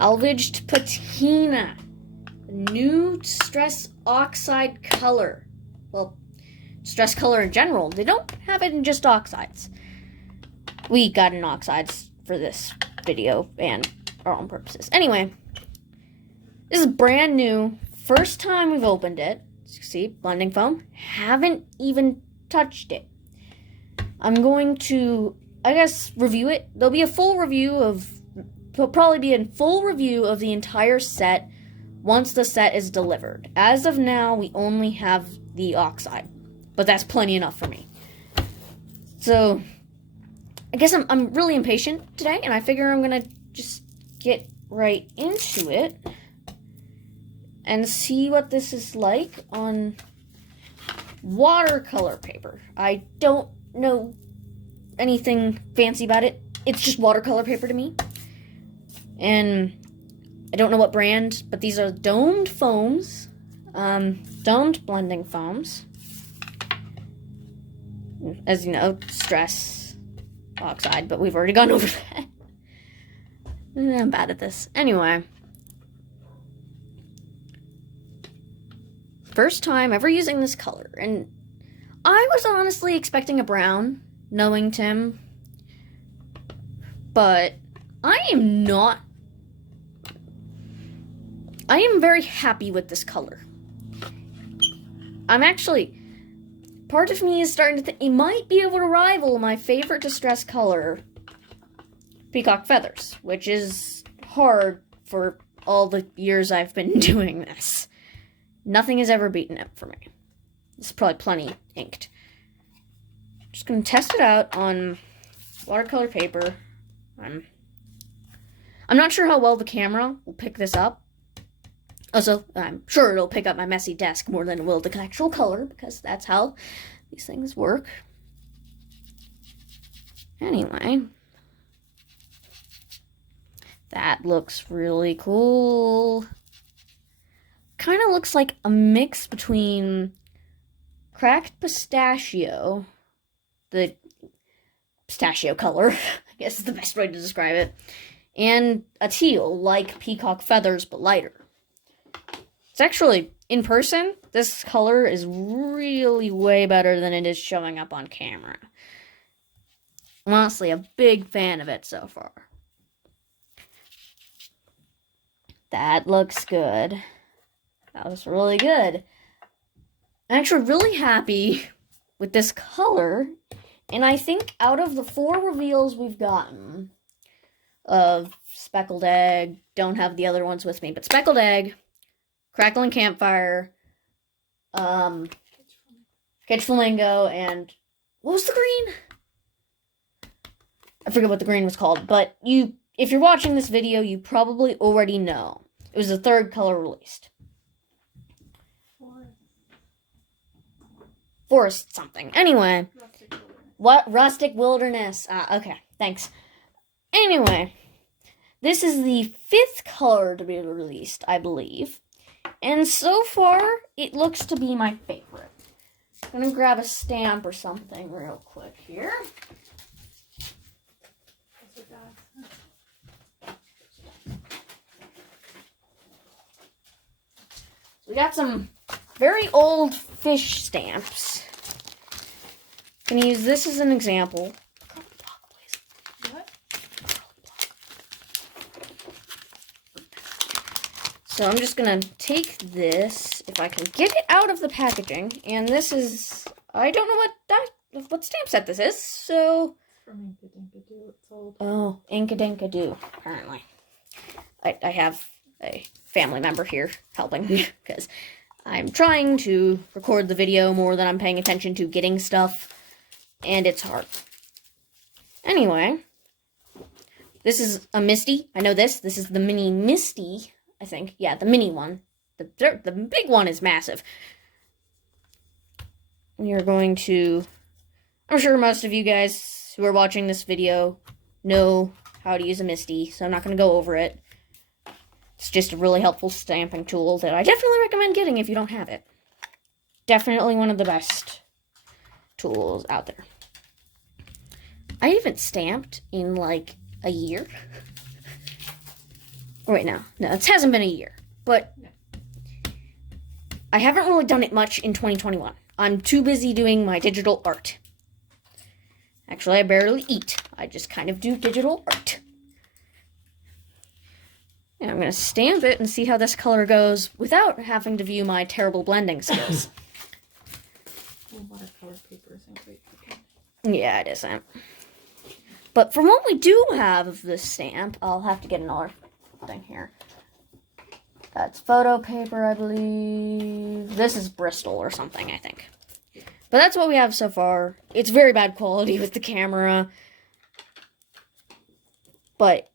Salvaged Patina. New stress oxide color. Well, stress color in general. They don't have it in just oxides. We got in oxides for this video and our own purposes. Anyway, this is brand new. First time we've opened it. See, blending foam. Haven't even touched it. I'm going to, I guess, review it. There'll be a full review of, there'll probably be a full review of the entire set once the set is delivered. As of now, we only have the oxide, but that's plenty enough for me. So, I guess I'm really impatient today, and I figure I'm gonna just get right into it and see what this is like on watercolor paper. I don't know anything fancy about it. It's just watercolor paper to me. And I don't know what brand, but these are domed foams. Domed blending foams. As you know, stress oxide, but we've already gone over that. I'm bad at this. Anyway. First time ever using this color, and I was honestly expecting a brown, knowing Tim, but I am not. I am very happy with this color. I'm actually, part of me is starting to think it might be able to rival my favorite distress color, Peacock Feathers, which is hard for all the years I've been doing this. Nothing has ever beaten it for me. This is probably plenty inked. Just gonna test it out on watercolor paper. I'm not sure how well the camera will pick this up. Also, I'm sure it'll pick up my messy desk more than it will the actual color, because that's how these things work. Anyway. That looks really cool. Kind of looks like a mix between cracked pistachio, the pistachio color, I guess is the best way to describe it, and a teal, like Peacock Feathers, but lighter. It's actually, in person, this color is really way better than it is showing up on camera. I'm honestly a big fan of it so far. That looks good. That was really good. I'm actually really happy with this color. And I think out of the 4 reveals we've gotten of Speckled Egg, don't have the other ones with me, but Speckled Egg, Crackling Campfire, Catch Flamingo, and what was the green? I forget what the green was called, but if you're watching this video, you probably already know. It was the 3rd color released. Forest something. Anyway. What? Rustic Wilderness. Okay. Thanks. Anyway. This is the 5th color to be released, I believe. And so far, it looks to be my favorite. I'm gonna grab a stamp or something real quick here. We got some very old fish stamps. Gonna use this as an example. What? So I'm just gonna take this, if I can get it out of the packaging, and this is, I don't know what stamp set this is, so. From Inkadinkadoo, it's old. Oh, Inkadinkadoo, apparently. I have a family member here helping me because I'm trying to record the video more than I'm paying attention to getting stuff, and it's hard. Anyway, this is a Misty. I know this. This is the mini Misty, I think. Yeah, the mini one. The big one is massive. We are going to, I'm sure most of you guys who are watching this video know how to use a Misty, so I'm not going to go over it. It's just a really helpful stamping tool that I definitely recommend getting if you don't have it. Definitely one of the best tools out there. I haven't stamped in like a year. Wait, no, it hasn't been a year. But I haven't really done it much in 2021. I'm too busy doing my digital art. Actually, I barely eat. I just kind of do digital art. And I'm going to stamp it and see how this color goes without having to view my terrible blending skills. Watercolor paper isn't great looking. Yeah, it isn't. But from what we do have of this stamp, I'll have to get another thing here. That's photo paper, I believe. This is Bristol or something, I think. But that's what we have so far. It's very bad quality with the camera. But,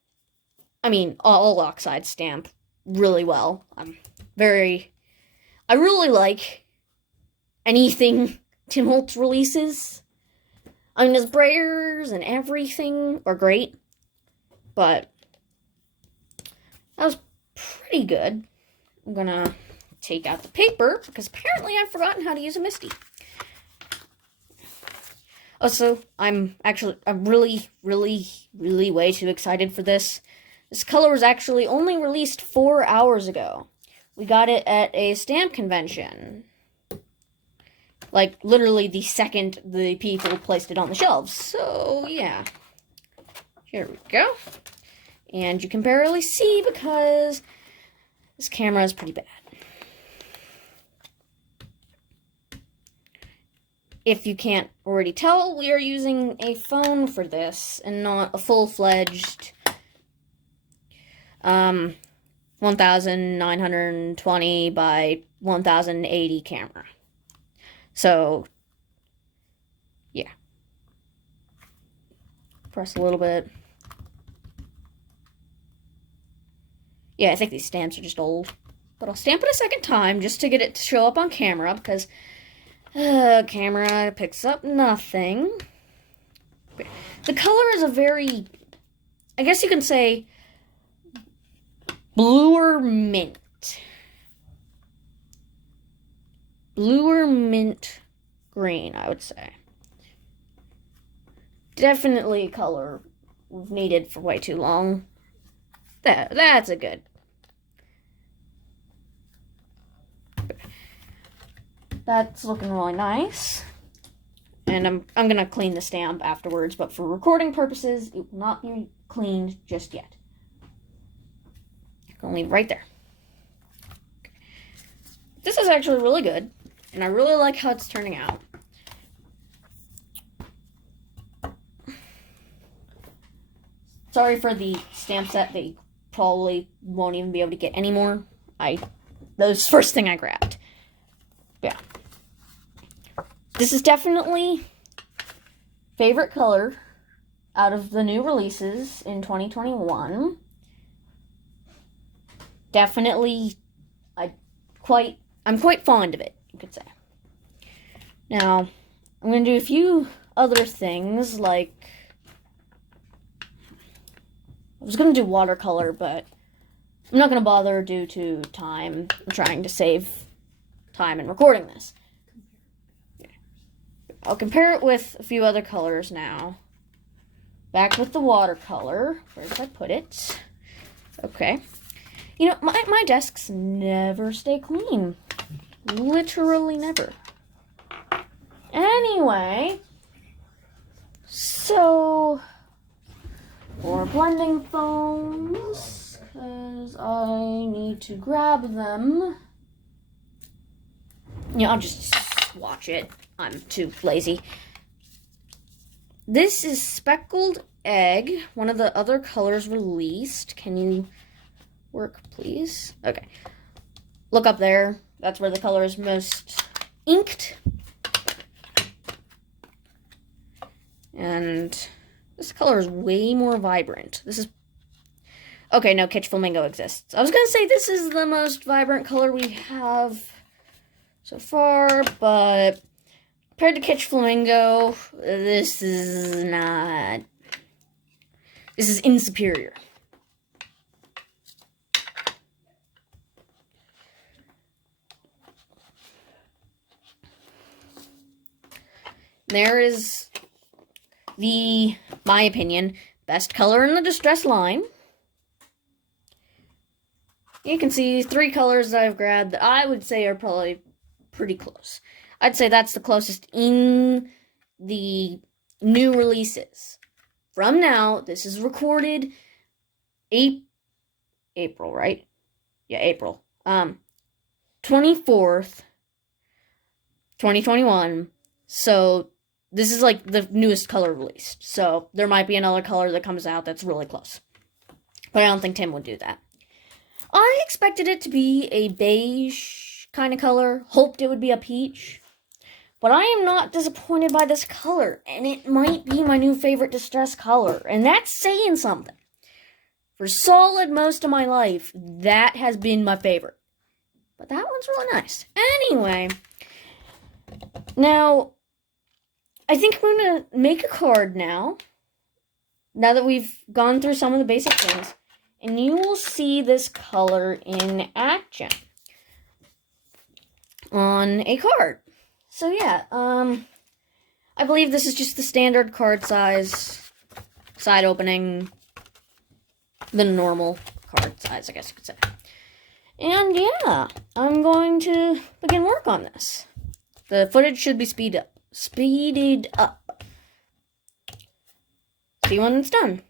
I mean, all oxide stamp really well. I really like anything Tim Holtz releases. I mean, his sprayers and everything are great. But that was pretty good. I'm gonna take out the paper because apparently I've forgotten how to use a MISTI. Also, I'm really, really, really way too excited for this. This color was actually only released 4 hours ago. We got it at a stamp convention. Like, literally the second the people placed it on the shelves. So, yeah. Here we go. And you can barely see because this camera is pretty bad. If you can't already tell, we are using a phone for this and not a full-fledged 1920 by 1080 camera. So, yeah. Press a little bit. Yeah, I think these stamps are just old. But I'll stamp it a second time just to get it to show up on camera because camera picks up nothing. The color is a very, I guess you can say, bluer mint. Bluer mint green, I would say. Definitely a color we've needed for way too long. That's a good. That's looking really nice. And I'm gonna clean the stamp afterwards, but for recording purposes, it will not be cleaned just yet. I'm gonna leave it right there. This is actually really good, and I really like how it's turning out. Sorry for the stamp set that you probably won't even be able to get anymore. That was the first thing I grabbed. Yeah. This is definitely favorite color out of the new releases in 2021. Definitely, I'm quite fond of it, you could say. Now, I'm going to do a few other things, like, I was going to do watercolor, but I'm not going to bother due to time. I'm trying to save time in recording this. I'll compare it with a few other colors now. Back with the watercolor. Where did I put it? Okay. You know, my desks never stay clean. Literally never. Anyway, so for blending foams, because I need to grab them. Yeah, I'll just swatch it. I'm too lazy. This is Speckled Egg, one of the other colors released. Can you work, please? Okay. Look up there. That's where the color is most inked. And this color is way more vibrant. This is... Okay, no, Kitsch Flamingo exists. I was going to say this is the most vibrant color we have so far, but compared to Kitsch Flamingo, this is not... This is insuperior. There is my opinion, best color in the Distress line. you can see 3 colors that I've grabbed that I would say are probably pretty close. I'd say that's the closest in the new releases. From now, this is recorded April, right? Yeah, April. 24th, 2021. So this is like the newest color released. So there might be another color that comes out that's really close. But I don't think Tim would do that. I expected it to be a beige kind of color. Hoped it would be a peach. But I am not disappointed by this color. And it might be my new favorite distress color. And that's saying something. For solid most of my life, that has been my favorite. But that one's really nice. Anyway, now, I think I'm going to make a card now. Now that we've gone through some of the basic things. And you will see this color in action on a card. So yeah, I believe this is just the standard card size, side opening, the normal card size, I guess you could say. And yeah, I'm going to begin work on this. The footage should be speeded up. See you when it's done.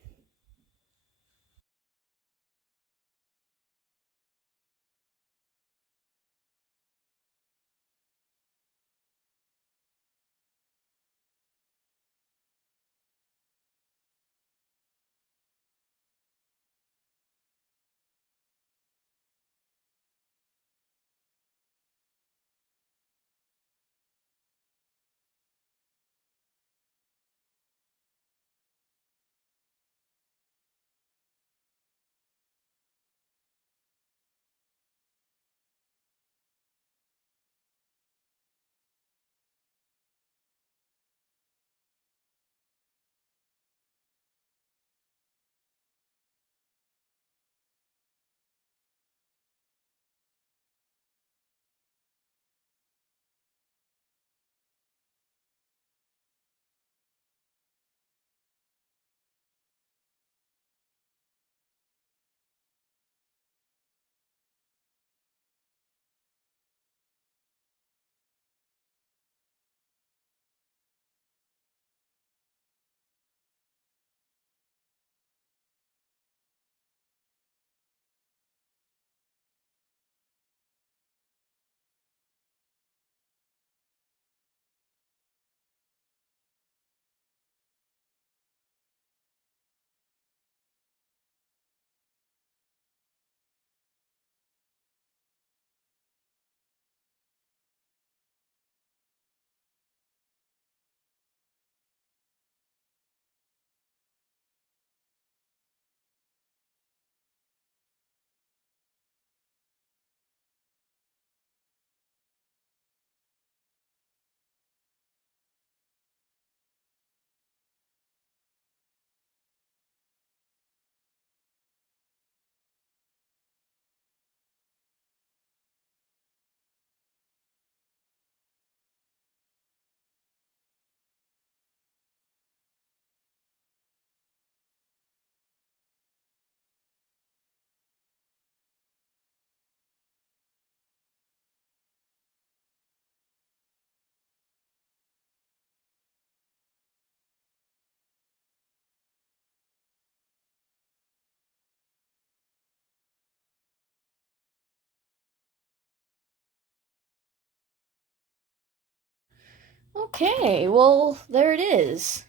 Okay, well, there it is.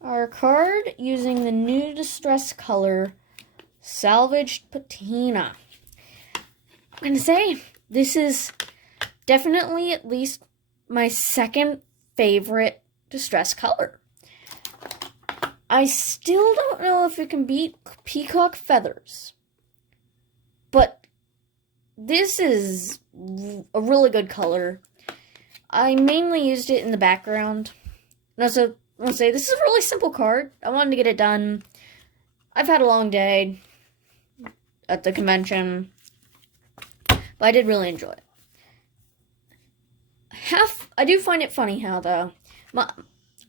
Our card using the new distress color, Salvaged Patina. I'm going to say, this is definitely at least my second favorite distress color. I still don't know if it can beat Peacock Feathers. But this is a really good color. I mainly used it in the background. And also, I'll say, this is a really simple card. I wanted to get it done. I've had a long day at the convention. But I did really enjoy it. I do find it funny how, though,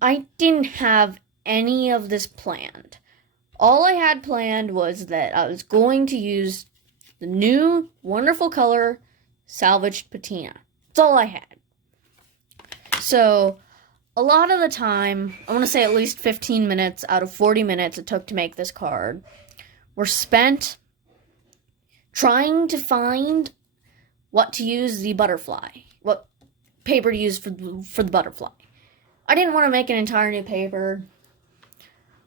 I didn't have any of this planned. All I had planned was that I was going to use the new wonderful color, Salvaged Patina. That's all I had. So, a lot of the time, I want to say at least 15 minutes out of 40 minutes it took to make this card, were spent trying to find what to use the butterfly, what paper to use for the butterfly. I didn't want to make an entire new paper,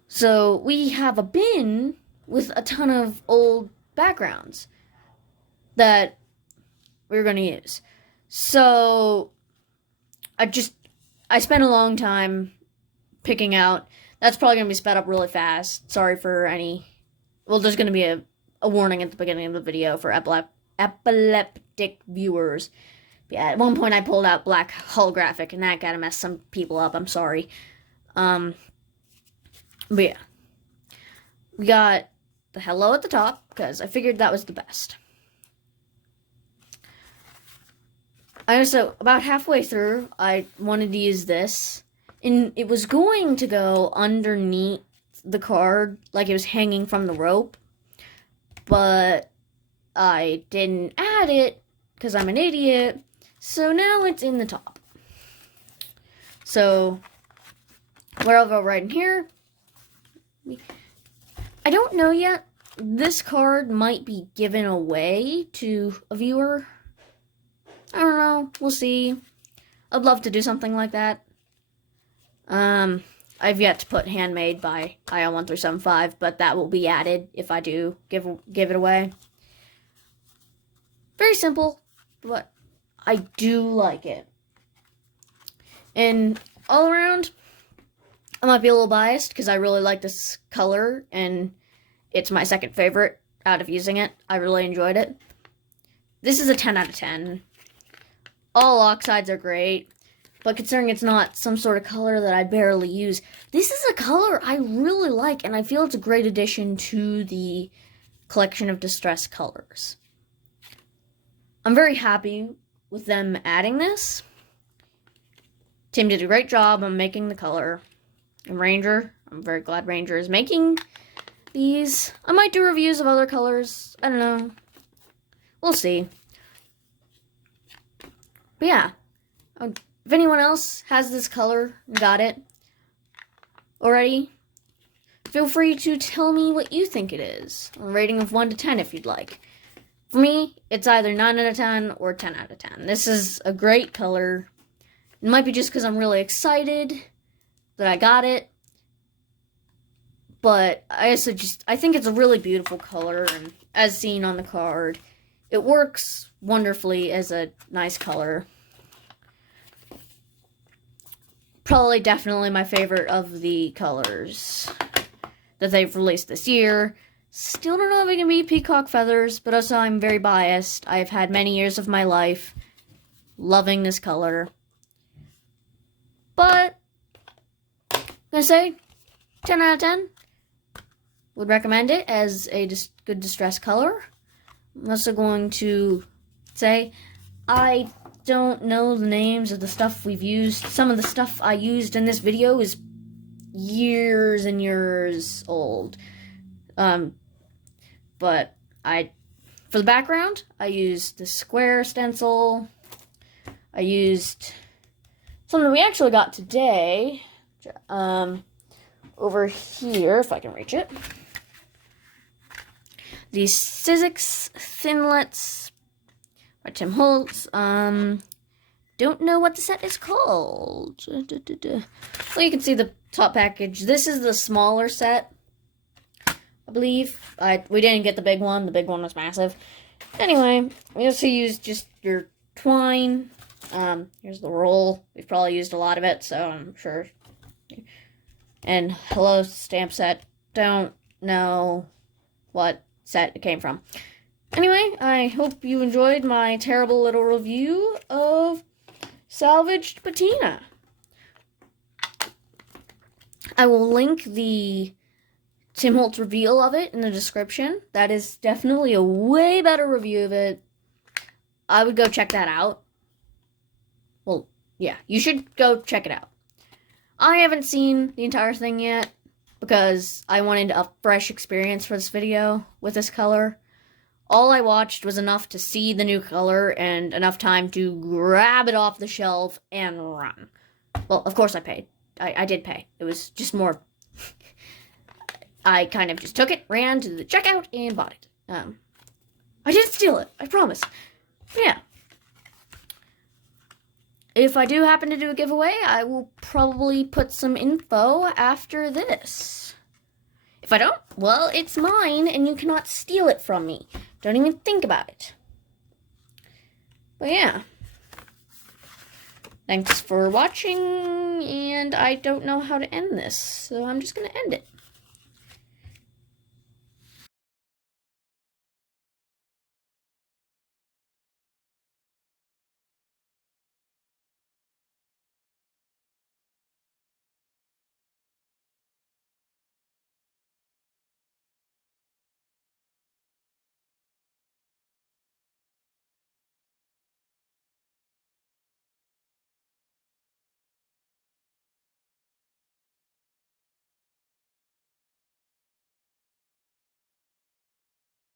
so we have a bin with a ton of old backgrounds that we were going to use. So I spent a long time picking out. That's probably going to be sped up really fast. Sorry for any. Well, there's going to be a warning at the beginning of the video for epileptic viewers. Yeah, at one point I pulled out black holographic, and that kind of messed some people up. I'm sorry. But yeah. We got the hello at the top, because I figured that was the best. I also, about halfway through, I wanted to use this, and it was going to go underneath the card, like it was hanging from the rope, but I didn't add it, because I'm an idiot, so now it's in the top. So, what I'll go right in here, I don't know yet, this card might be given away to a viewer. I don't know. We'll see. I'd love to do something like that. I've yet to put handmade by IL1375, but that will be added if I do give it away. Very simple, but I do like it. And all around, I might be a little biased because I really like this color, and it's my second favorite out of using it. I really enjoyed it. This is a 10 out of 10. All oxides are great, but considering it's not some sort of color that I barely use, this is a color I really like, and I feel it's a great addition to the collection of distress colors. I'm very happy with them adding this. Tim did a great job on making the color. And Ranger, I'm very glad Ranger is making these. I might do reviews of other colors. I don't know. We'll see. But yeah, if anyone else has this color and got it already, feel free to tell me what you think it is. A rating of 1 to 10 if you'd like. For me, it's either 9 out of 10 or 10 out of 10. This is a great color. It might be just because I'm really excited that I got it. But I think it's a really beautiful color, and as seen on the card, it works wonderfully as a nice color. Probably definitely my favorite of the colors that they've released this year. Still don't know if it can be peacock feathers, but also I'm very biased. I've had many years of my life loving this color. But, I'm gonna say 10 out of 10. Would recommend it as a good distress color. I'm also going to say I don't know the names of the stuff we've used. Some of the stuff I used in this video is years and years old. But for the background, I used the square stencil. I used something we actually got today. Over here, if I can reach it. The Sizzix Thinlets by Tim Holtz. Don't know what the set is called. Well, you can see the top package. This is the smaller set, I believe. We didn't get the big one. The big one was massive. Anyway, we also used just your twine. Here's the roll. We've probably used a lot of it, so I'm sure. And hello stamp set. Don't know what set it came from. Anyway, I hope you enjoyed my terrible little review of Salvaged Patina. I will link the Tim Holtz reveal of it in the description. That is definitely a way better review of it. I would go check that out. Well, yeah, you should go check it out. I haven't seen the entire thing yet because I wanted a fresh experience for this video with this color. All I watched was enough to see the new color and enough time to grab it off the shelf and run. Well, of course I paid. I did pay. It was just more... I kind of just took it, ran to the checkout, and bought it. I didn't steal it, I promise. But yeah. If I do happen to do a giveaway, I will probably put some info after this. If I don't, well, it's mine, and you cannot steal it from me. Don't even think about it. But yeah. Thanks for watching, and I don't know how to end this, so I'm just going to end it.